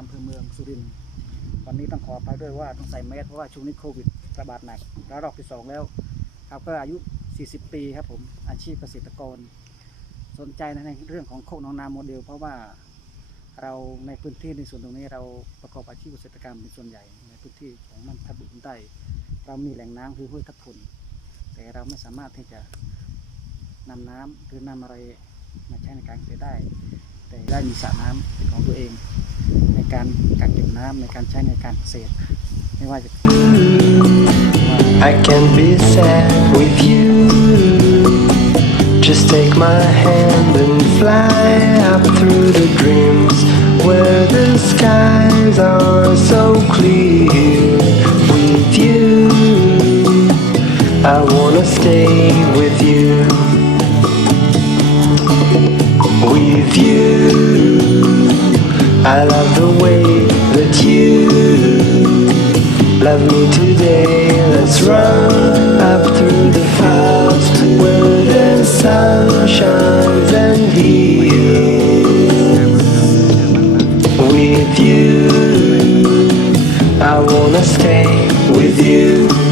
อำเภอเมืองสุรินทร์วันนี้ต้องขออภัยด้วยว่าต้องใส่แมสเพราะว่าช่วงนี้โควิดระบาดหนักระลอกที่สองแล้ว ครับก็อายุ 40 ปีครับผมอาชีพเกษตรกร สนใจในเรื่องของโคกน้องนาโมเดล เพราะว่าเราในพื้นที่ในส่วนตรงนี้เราประกอบอาชีพเกษตรกรรมเป็นส่วนใหญ่ในพื้นที่ของมันทับบุญใต้เรามีแหล่งน้ำคือห้วยทับพุนแต่เราไม่สามารถที่จะนำน้ำหรือนำอะไรมาใช้ในการเกษตรได้ แต่ได้มีสระน้ำเป็นของตัวเอง การกักเก็บน้ำในการใช้ในการเกษตร ไม่ว่าจะ I can be sad with you. Just take my hand and fly up through the dreams where the skies are so clear. With you, I wanna stay with you. I love the way that you Love me today, let's run up through the fields where the sun shines and heals. With you, I wanna stay with you.